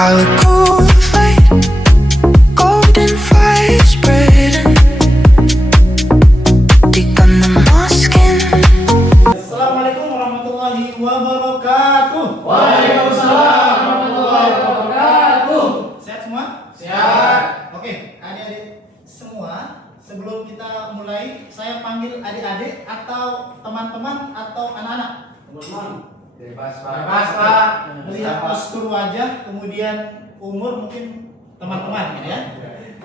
how the cold fade, golden fire spreading deep under my skin. Assalamualaikum warahmatullahi wabarakatuh. Waalaikumsalam warahmatullahi wabarakatuh. Sehat semua? Sehat. Oke, adik-adik semua, sebelum kita mulai, saya panggil adik-adik atau teman-teman atau anak-anak. Teman-teman. Bebas Pak. Melihat postur wajah, kemudian umur mungkin teman-teman gitu ya.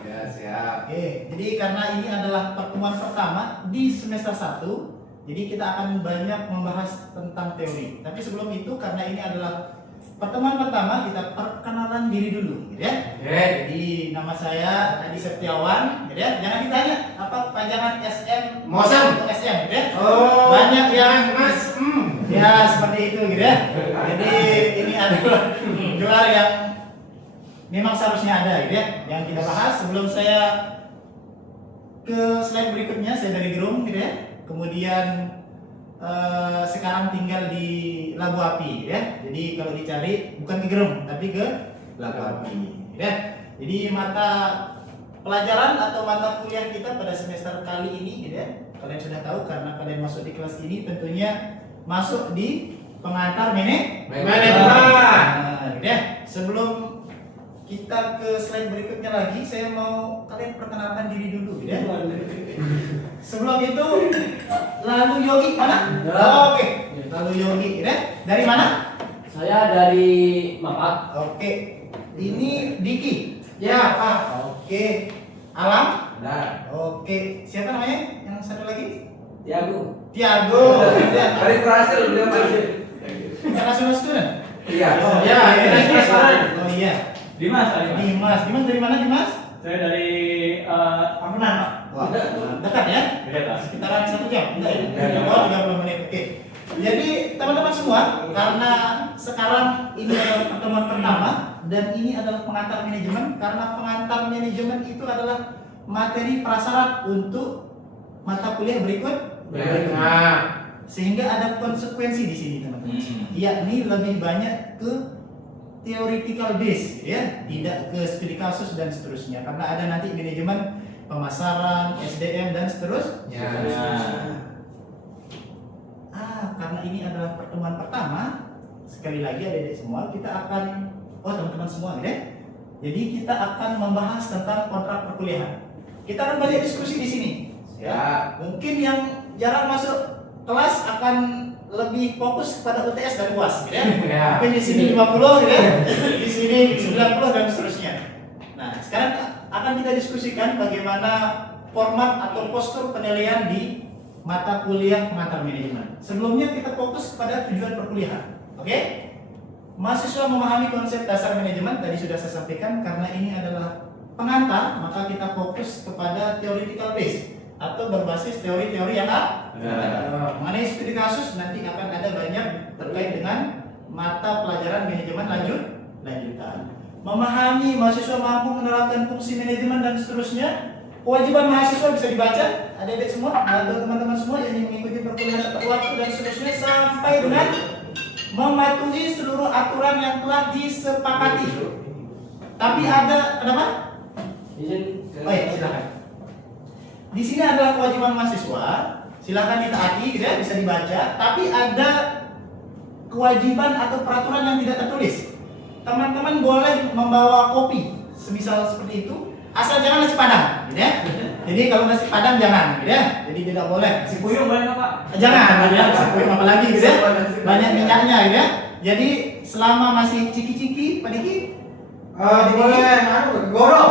Ya, siap. Oke, jadi karena ini adalah pertemuan pertama di semester 1, jadi kita akan banyak membahas tentang teori. Tapi sebelum itu, karena ini adalah pertemuan pertama, kita perkenalan diri dulu gitu ya. Oke. Jadi nama saya Adi Septiawan gitu ya. Jangan ditanya apa kepanjangan SM Mosem. atau SM gitu ya. Oh, Banyak yang Mas. ya seperti itu gitu ya. Jadi ini adalah gelar yang memang seharusnya ada gitu ya, yang kita bahas. Sebelum saya ke slide berikutnya, saya dari Gerung gitu ya. Kemudian sekarang tinggal di Labu Api gitu ya. Jadi kalau dicari bukan ke Gerung tapi ke Labu Api gitu ya. Jadi mata pelajaran atau mata kuliah kita pada semester kali ini gitu ya, kalian sudah tahu karena kalian masuk di kelas ini, tentunya masuk di pengantar manajemen. Nah, gitu ya. Sebelum kita ke slide berikutnya lagi, saya mau kalian perkenalkan diri dulu gitu ya. Sebelum itu, lalu Yogi mana? Ya. Oke, lalu Yogi gitu ya. Dari mana? Saya dari Mapak. Oke, ini Diki. Ya, Pak. Oke, Alam. Benar. Oke, siapa namanya? Yang satu lagi? Tiago. Tiago. Gitu ya. Hari berhasil beliau berhasil. International student. Iya. Oh, Ya, iya. ini sekarang. Oh iya. Dimas, Dimas. Dimas dari mana Dimas? Saya dari Ampenan, Pak. Wah, dekat ya? Dekat, Pak. Sekitaran 1 jam. Enggak ya? Ya. Oh, 30 menit. Oke. Jadi teman-teman semua, karena sekarang ini adalah pertemuan pertama dan ini adalah pengantar manajemen, karena pengantar manajemen itu adalah materi prasyarat untuk mata kuliah berikutnya. Sehingga ada konsekuensi di sini teman-teman. Yakni lebih banyak ke theoretical base ya, tidak ke studi kasus dan seterusnya, karena ada nanti manajemen pemasaran, SDM dan seterusnya. Karena ini adalah pertemuan pertama, sekali lagi adik-adik semua, kita akan teman-teman semua gitu ya. Jadi kita akan membahas tentang kontrak perkuliahan. Kita akan banyak diskusi di sini. Ya, mungkin yang jarang masuk kelas akan lebih fokus kepada UTS dan UAS gitu ya. Ya. Mungkin di sini 50 gitu ya. Di sini 90 dan seterusnya. Nah, sekarang akan kita diskusikan bagaimana format atau postur penilaian di mata kuliah pengantar manajemen. Sebelumnya kita fokus kepada tujuan perkuliahan. Oke? Mahasiswa memahami konsep dasar manajemen tadi sudah saya sampaikan, karena ini adalah pengantar, maka kita fokus kepada theoretical base atau berbasis teori-teori yang ada. Mengenai studi kasus nanti akan ada banyak terkait dengan mata pelajaran manajemen lanjutan. Memahami mahasiswa mampu menerapkan fungsi manajemen dan seterusnya. Kewajiban mahasiswa bisa dibaca, adik-adik semua, atau teman-teman semua yang ingin mengikuti perkuliahan tepat waktu dan seterusnya, sampai dengan mematuhi seluruh aturan yang telah disepakati. Tapi ada kenapa? Izin. Oh iya, silakan. Di sini adalah kewajiban mahasiswa, silakan ditaati, gitu ya, bisa dibaca. Tapi ada kewajiban atau peraturan yang tidak tertulis. Teman-teman boleh membawa kopi, semisal seperti itu. Asal jangan nasi padang, gitu ya. Jadi kalau nasi padang jangan, gitu ya. Jadi tidak boleh. Si Puyuh boleh nggak, Pak? Jangan, ya. Nasi puyuh apalagi, gitu ya. Banyak minyaknya, gitu ya. Jadi selama masih ciki-ciki, Pak Diki, Boleh, goro.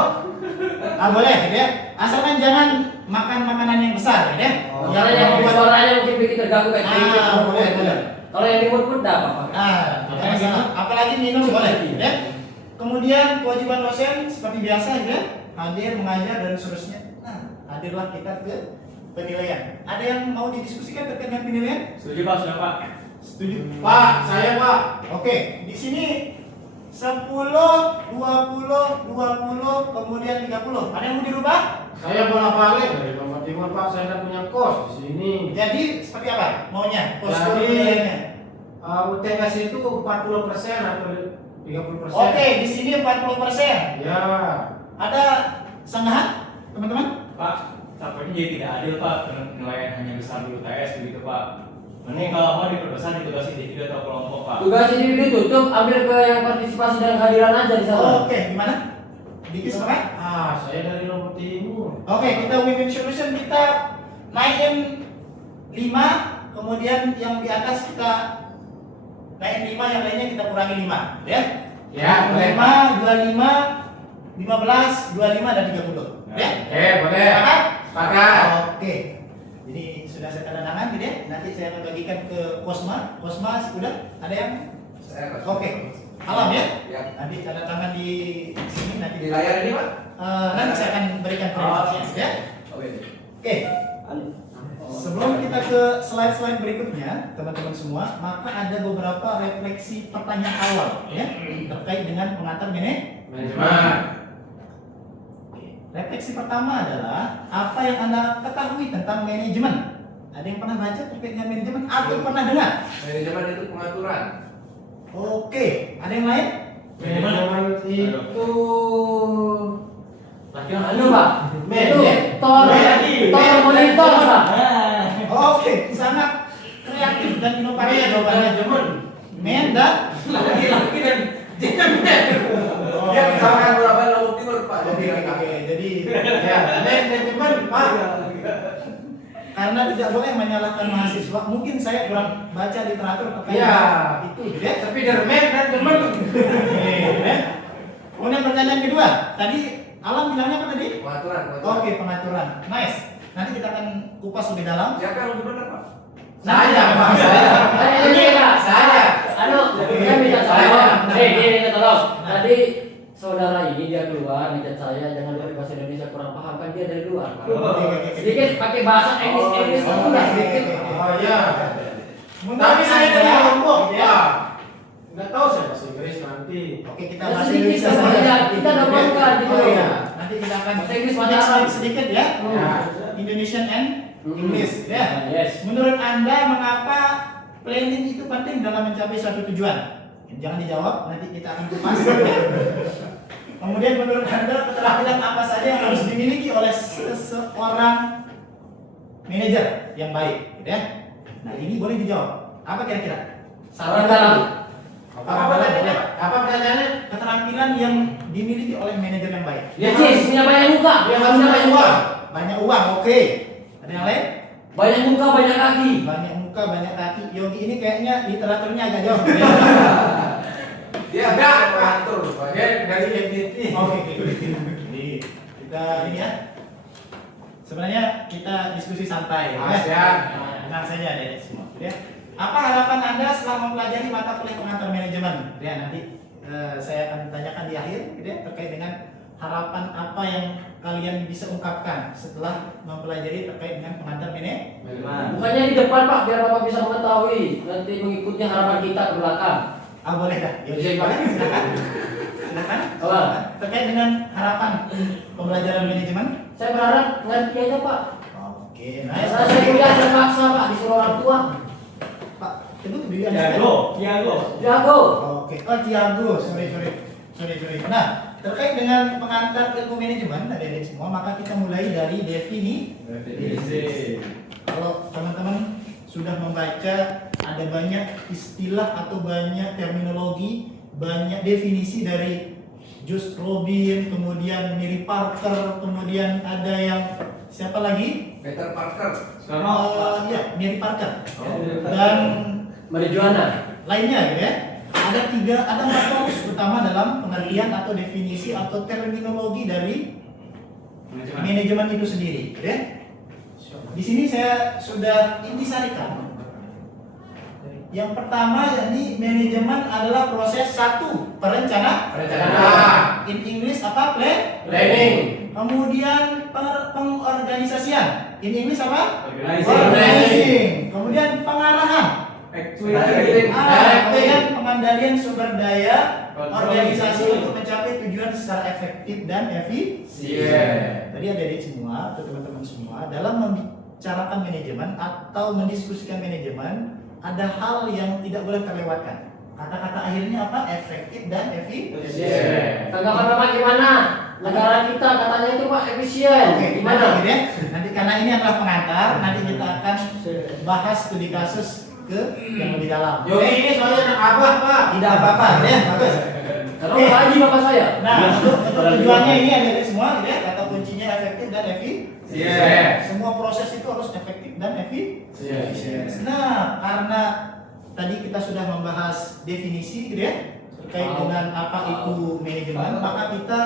boleh, gitu ya. Asalkan jangan makan makanan yang besar, gitu ya. Karena yang suaranya mungkin bikin terganggu kayak gitu. Boleh. Kalau yang dimut pun enggak apa-apa. Jangan masalah. Apalagi minum boleh, gitu ya. Kemudian kewajiban dosen seperti biasa, gitu ya. Hadir, mengajar dan seterusnya. Nah, hadirlah kita ke penilaian. Ada yang mau didiskusikan terkait dengan penilaian? Setuju, Pak. Sudah, Pak. Setuju. Pak, saya Pak. Oke, di sini 10, 20, 20, kemudian 30. Ada yang mau dirubah? Saya bolak-balik dari Bogor Timur Pak. Saya kan punya kos di sini. Jadi seperti apa maunya? Postur Jadi, penilaiannya. UTS itu 40% atau 30%. Oke, di sini 40%. Ya. Ada sanggahan, teman-teman? Pak, tampaknya jadi tidak adil Pak, penilaian hanya besar di UTS begitu Pak. Mending kalau mau diperbesar ditugas individu atau kelompok Pak. Tugas individu tutup, ambil ke yang partisipasi dan kehadiran aja di sana. Oke, gimana? Dikis apa? Saya dari Lombok Timur. Oke, kita win-win solution, kita naikin 5, kemudian yang di atas kita naikin 5, yang lainnya kita kurangi 5, ya? Ya, boleh. 5, 25, 15, 25 dan 30. Ya? Oke, boleh. Sepakat? Sepakat. Oke. Jadi sudah saya tanda tangan gitu ya. Nanti saya akan bagikan ke Kosma. Kosma sudah ada yang? Oke. Alam ya? Ya. Nanti tanda tangan di sini nanti Di layar ini Pak? nanti saya akan berikan presentasinya ya. Oke. Oke. Sebelum kita ke slide-slide berikutnya, teman-teman semua, maka ada beberapa refleksi pertanyaan awal ya terkait dengan pengantar Manajemen. Refleksi pertama adalah apa yang Anda ketahui tentang manajemen? Ada yang pernah baca terkait dengan manajemen atau pernah dengar? Manajemen itu pengaturan. Oke, ada yang lain? Manajemen itu Anu Pak, Men, itu men. tor monitor Pak. Oke, sangat kreatif dan inovatif jawabannya. manajemen. Men dan Laki-laki dan gentleman. Dia misalkan berapa Lombok Timur Pak. jadi Ya, manajemen, Pak. karena tidak boleh menyalahkan mahasiswa, mungkin saya kurang baca literatur terkait Iya. itu, ya. Spiderman dan teman. Ya. Kemudian pertanyaan kedua, tadi Alam bilangnya apa tadi? Pengaturan. Oke, pengaturan. Nice. Nanti kita akan kupas lebih dalam. Siapa yang lebih benar Pak? Saya, Pak. Ini Pak, Saya. Anu, saya minta tolong. Dia minta tolong. Tadi saudara ini dia keluar minta saya jangan pakai bahasa Indonesia kurang paham kan dia dari luar. Pak. Sedikit pakai bahasa Inggris itu lah sedikit. Oh iya. Menurut Tapi saya dari Anda- Lombok. Ya. Ya. Enggak tahu saya bahasa Inggris nanti. Oke, kita Ya, bahasa sedikit Indonesia saja. saja. Kita dapatkan gitu. Oh, iya. Nanti kita akan Bahasa Inggris mix macam- sedikit ya. Ya. Indonesian and English ya. Yes. Menurut Anda mengapa planning itu penting dalam mencapai suatu tujuan? Jangan dijawab, nanti kita akan kupas. Kemudian menurut Anda keterampilan apa saja yang harus dimiliki oleh seseorang manajer yang baik, gitu ya? Nah, ini boleh dijawab. Apa kira-kira? Saran dalam Apa pertanyaannya? Apa pertanyaannya? Keterampilan yang dimiliki oleh manajer yang baik. dia punya banyak muka. Dia harus punya uang. Banyak uang, oke. Ada yang lain? Banyak muka, banyak kaki. Banyak muka, banyak kaki. Yogi ini kayaknya literaturnya agak jauh. Ya? Dia enggak mengatur Pak. Dia dari MDT. Oke. Jadi kita ini ya. Sebenarnya kita diskusi santai. Ya. Tenang saja deh semua. Ya. Apa harapan Anda setelah mempelajari mata kuliah pengantar manajemen? Ya nanti saya akan tanyakan di akhir, gitu ya, terkait dengan harapan apa yang kalian bisa ungkapkan setelah mempelajari terkait dengan pengantar manajemen. Bukannya di depan Pak, biar Bapak bisa mengetahui nanti mengikutnya harapan kita ke belakang. Ah boleh dah. Ya Bisa, Pak. boleh. Silakan. Silakan. Apa? Terkait dengan harapan pembelajaran manajemen. Saya berharap ngerti aja Pak. Oke, Karena saya kuliah terpaksa Pak, disuruh orang tua. Pak, itu dulu Tiago. Jago. Oke, oh Tiago, sorry. Nah, terkait dengan pengantar ilmu manajemen, adik-adik semua, maka kita mulai dari definisi. Kalau teman-teman sudah membaca, ada banyak istilah atau banyak terminologi, banyak definisi dari Josh Robin, kemudian Mary Parker, kemudian ada yang siapa lagi? Peter Parker. Ya, Mary Parker. Dan Marijuana. lainnya gitu ya. Ada 4 fokus utama dalam pengertian atau definisi atau terminologi dari manajemen itu sendiri, gitu ya. Di sini saya sudah intisarikan. Yang pertama yakni manajemen adalah proses satu perencanaan. In English apa? Planning. Kemudian pengorganisasian. In English apa? Organizing. Kemudian pengarahan. Directing. Kemudian pengendalian sumber daya organisasi untuk mencapai tujuan secara efektif dan efisien. Tadi adik-adik semua, atau teman-teman semua, dalam membicarakan manajemen atau mendiskusikan manajemen, ada hal yang tidak boleh terlewatkan. Kata-kata akhirnya apa? Efektif dan efisien. Tanggapan Bapak gimana? Negara kita katanya itu Pak efisien. Oke, Gimana? gitu ya. Nanti karena ini adalah pengantar, nanti kita akan bahas studi kasus ke yang lebih dalam. Yogi ini soalnya anak abah pak. Tidak apa-apa, gitu ya. Bagus. Karena haji Bapak saya. Nah, untuk tujuannya ini ada semua, gitu ya. Kata kuncinya efektif dan efisien. Semua proses itu harus efektif dan efisien. Nah, karena tadi kita sudah membahas definisi, gitu ya, terkait dengan apa itu manajemen, maka kita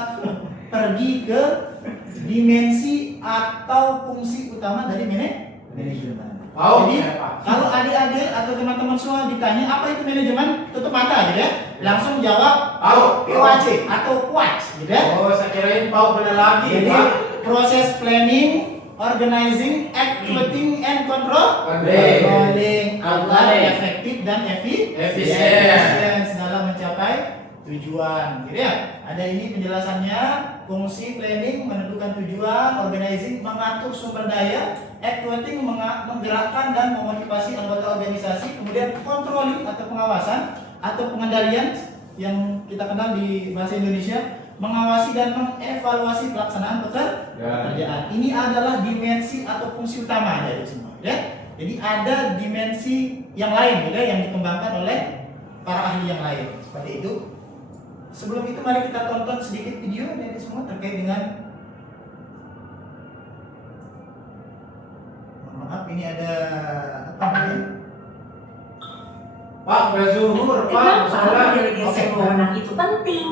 pergi ke dimensi atau fungsi utama dari manajemen. Jadi kalau adik-adik atau teman-teman semua ditanya apa itu manajemen, tutup mata, gitu ya, langsung jawab POAC atau POAC, gitu ya. Oh, saya kirain Pau bener lagi. Jadi Pak. proses planning, organizing, executing, and Controlling. agar efektif dan efisien dalam mencapai tujuan, gitu ya. Ada ini penjelasannya. Fungsi planning menentukan tujuan, organizing mengatur sumber daya, executing menggerakkan dan memotivasi anggota organisasi, kemudian controlling atau pengawasan atau pengendalian yang kita kenal di bahasa Indonesia, mengawasi dan mengevaluasi pelaksanaan pekerjaan. Ini adalah dimensi atau fungsi utama dari semua, ya. Jadi ada dimensi yang lain, ya, yang dikembangkan oleh para ahli yang lain. Seperti itu. Sebelum itu mari kita tonton sedikit video dari semua terkait dengan, maaf ini ada apa namanya? Pak, udah zuhur Pak. Kenapa delegasi Oke. wewenang itu penting?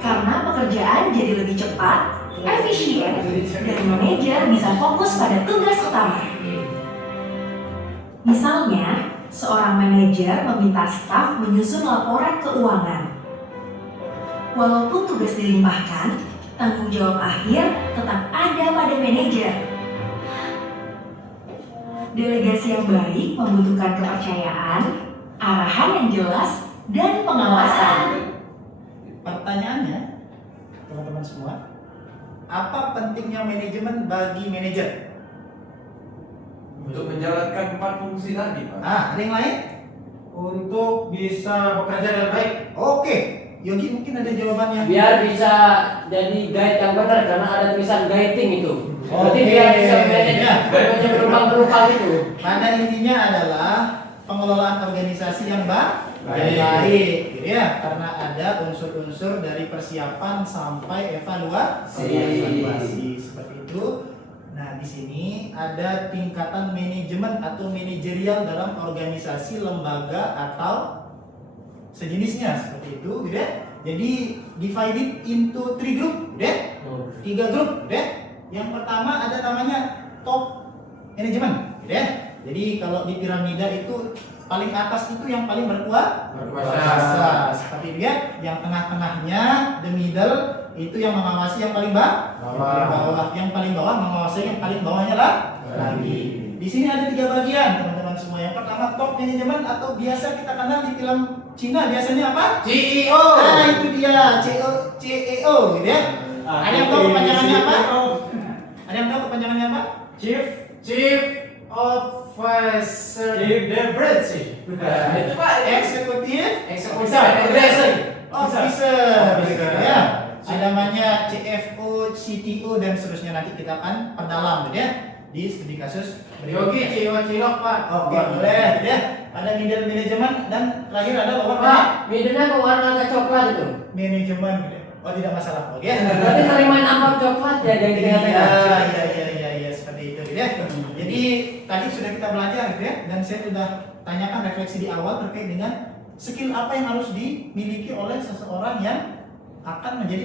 Karena pekerjaan jadi lebih cepat, efisien, dan manajer bisa fokus pada tugas utama. Misalnya, seorang manajer meminta staf menyusun laporan keuangan. Walaupun tugas dilimpahkan, tanggung jawab akhir tetap ada pada manajer. Delegasi yang baik membutuhkan kepercayaan, arahan yang jelas, dan pengawasan. Pertanyaannya, teman-teman semua, apa pentingnya manajemen bagi manajer? Untuk menjalankan 4 fungsi tadi Pak. Ada yang lain? Untuk bisa bekerja dengan baik. Oke, Yogi mungkin ada jawabannya. Biar bisa jadi guide yang benar karena ada tulisan guiding itu. Berarti Oke. biar bisa manage Ya. banyak penumpang itu. Pada intinya adalah pengelolaan organisasi yang Baik. baik, gitu ya, karena ada unsur-unsur dari persiapan sampai evaluasi seperti itu. Nah, di sini ada tingkatan manajemen atau manajerial dalam organisasi, lembaga atau sejenisnya seperti itu, gitu ya. Jadi divided into 3 group, gitu ya. 3 grup, gitu ya. Yang pertama ada namanya top manajemen, gitu ya. Jadi kalau di piramida itu paling atas itu yang paling berkuasa, seperti itu ya. Yang tengah-tengahnya, the middle, itu yang mengawasi yang paling bawah, yang paling bawah mengawasi yang paling bawahnya lagi. Di sini ada 3 bagian, teman-teman semua. Yang pertama top manajemen atau biasa kita kenal di film Cina biasanya apa? CEO. Nah, itu dia, CEO, gitu ya. Ada yang tahu kepanjangannya apa? Ada yang tahu kepanjangannya apa? Chief Officer. Itu Pak. Executive Officer, Officer. ya. Ada namanya CFO, CTO dan seterusnya, nanti kita akan perdalam, gitu ya, di studi kasus Yogi cilok Pak. Oke, boleh, gitu ya. Ada middle management dan terakhir ada Pak, apa? midenya kok warna agak coklat itu. Manajemen, gitu ya. Oh, tidak masalah, oke. Berarti sering main amplop coklat ya yang di tengah-tengah. Ya, seperti itu, gitu ya. Jadi tadi sudah kita belajar, gitu ya, dan saya sudah tanyakan refleksi di awal terkait dengan skill apa yang harus dimiliki oleh seseorang yang akan menjadi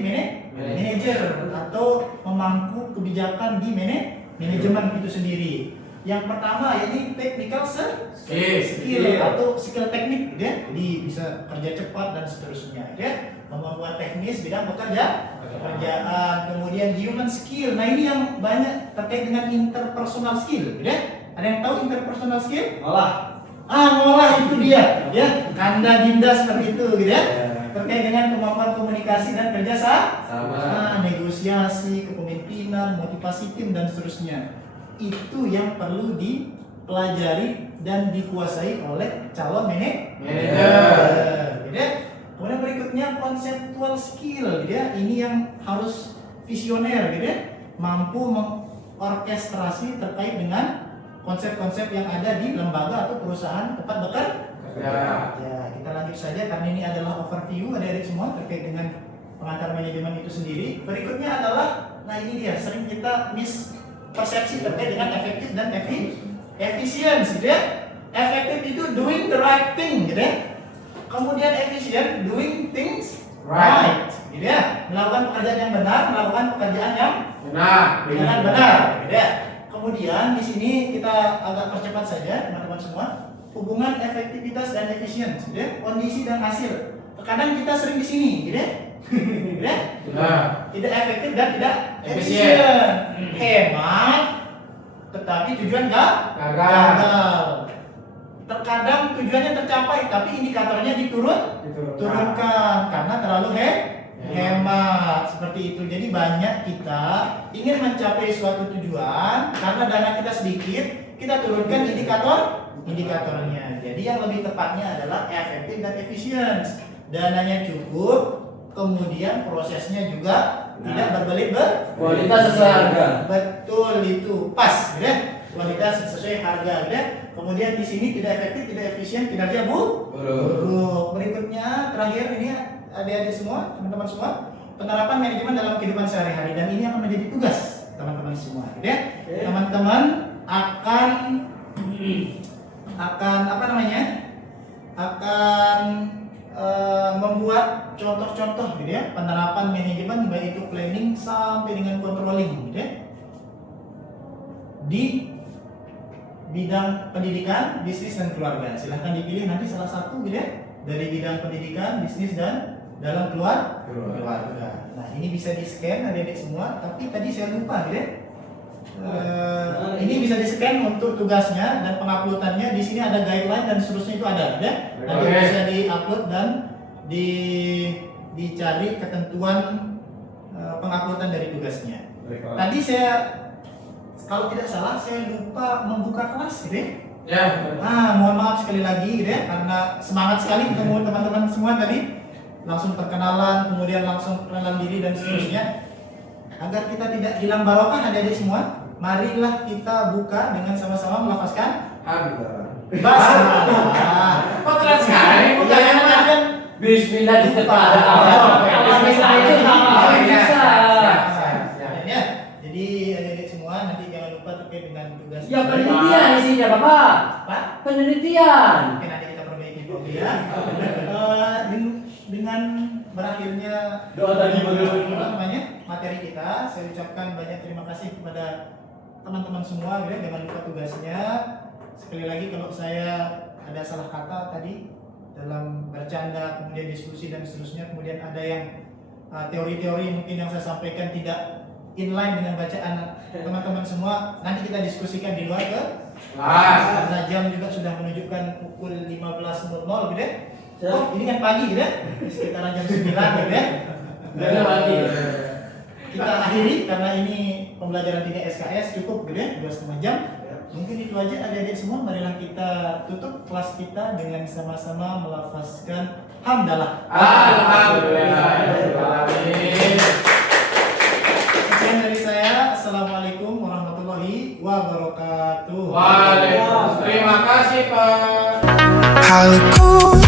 manajer atau memangku kebijakan di manajemen itu sendiri. Yang pertama ini technical skill atau skill teknik, gitu ya. Jadi bisa kerja cepat dan seterusnya, gitu ya. Kemampuan teknis bidang pekerjaan, kemudian human skill. Nah, ini yang banyak terkait dengan interpersonal skill, gitu ya. Ada yang tahu interpersonal skill? Ngolah itu dia, ya. Kanda dinda seperti itu, gitu ya. Terkait dengan kemampuan komunikasi dan kerja sama, negosiasi, kepemimpinan, motivasi tim dan seterusnya. Itu yang perlu dipelajari dan dikuasai oleh calon Manajer. Gitu ya. Kemudian berikutnya conceptual skill, gitu ya. Ini yang harus visioner, gitu ya. Mampu mengorkestrasi terkait dengan konsep-konsep yang ada di lembaga atau perusahaan tempat bekerja. Ya, kita lanjut saja karena ini adalah overview adik-adik semua terkait dengan pengantar manajemen itu sendiri. Berikutnya adalah, nah ini dia, sering kita mispersepsi terkait dengan efektif dan efisien, gitu ya. Efektif itu doing the right thing, gitu ya. Kemudian efisien doing things right, gitu ya. Melakukan pekerjaan yang benar, melakukan pekerjaan yang benar, gitu ya. Kemudian di sini kita agak percepat saja teman-teman semua. Hubungan efektivitas dan efisien, gitu ya. Kondisi dan hasil. Terkadang kita sering di sini, gitu ya. Gitu ya. Tidak efektif dan tidak efisien. Hemat, tetapi tujuan gagal. Terkadang tujuannya tercapai, tapi indikatornya diturunkan karena terlalu hemat, seperti itu. Jadi banyak kita ingin mencapai suatu tujuan, karena dana kita sedikit, kita turunkan indikatornya. Jadi yang lebih tepatnya adalah efektif dan efisien. Dananya cukup, kemudian prosesnya juga tidak berbelit-belit. Kualitas sesuai harga. Betul, itu pas, gitu ya. Kualitas sesuai harga, gitu ya. Kemudian di sini tidak efektif, tidak efisien, kinerja buruk. Berikutnya terakhir ini adik-adik semua, teman-teman semua, penerapan manajemen dalam kehidupan sehari-hari, dan ini akan menjadi tugas teman-teman semua, gitu ya. Teman-teman akan apa namanya? Akan membuat contoh-contoh, gitu ya, penerapan manajemen baik itu planning sampai dengan controlling, gitu ya. Di bidang pendidikan, bisnis dan keluarga. Silahkan dipilih nanti salah satu, gitu ya, dari bidang pendidikan, bisnis dan dalam keluarga. Nah, ini bisa di-scan adik-adik semua, tapi tadi saya lupa, gitu ya. Ini bisa di-scan untuk tugasnya dan penguploadannya. Di sini ada guideline dan seterusnya itu ada, gitu ya. Nanti bisa di-upload dan dicari ketentuan penguploadan dari tugasnya. Tadi saya, kalau tidak salah, saya lupa membuka kelas, gitu ya. Mohon maaf sekali lagi, gitu ya, karena semangat sekali ketemu teman-teman semua tadi. Langsung perkenalan, kemudian langsung perkenalan diri dan seterusnya. Agar kita tidak hilang barokah adik-adik semua, marilah kita buka dengan sama-sama melafazkan basmalah. Kok keras sekali? Bismillah di depan ada awal. Bismillah itu bisa. Ya, jadi adik-adik semua nanti jangan lupa terkait dengan tugas. Ya penelitian isinya Bapak. Pak, Penelitian. mungkin nanti kita perbaiki dulu ya. Dengan berakhirnya Doa tadi apa namanya, materi kita, saya ucapkan banyak terima kasih kepada teman-teman semua, gitu ya. Jangan lupa tugasnya. Sekali lagi, kalau saya ada salah kata tadi dalam bercanda, kemudian diskusi dan seterusnya, kemudian ada yang teori-teori mungkin yang saya sampaikan tidak inline dengan bacaan teman-teman semua, nanti kita diskusikan di luar karena jam juga sudah menunjukkan pukul 15.00, gitu ya. Oh, ini kan pagi, gitu ya, sekitaran jam 9, gitu ya. Kita akhiri karena ini pembelajaran 3 SKS cukup, gitu ya, 2,5 jam. Mungkin itu aja adik-adik semua. Marilah kita tutup kelas kita dengan sama-sama melafazkan hamdalah. Alhamdulillah. Sekian dari saya. Assalamualaikum warahmatullahi wabarakatuh. Waalaikumsalam. Terima kasih, Pak. How it goes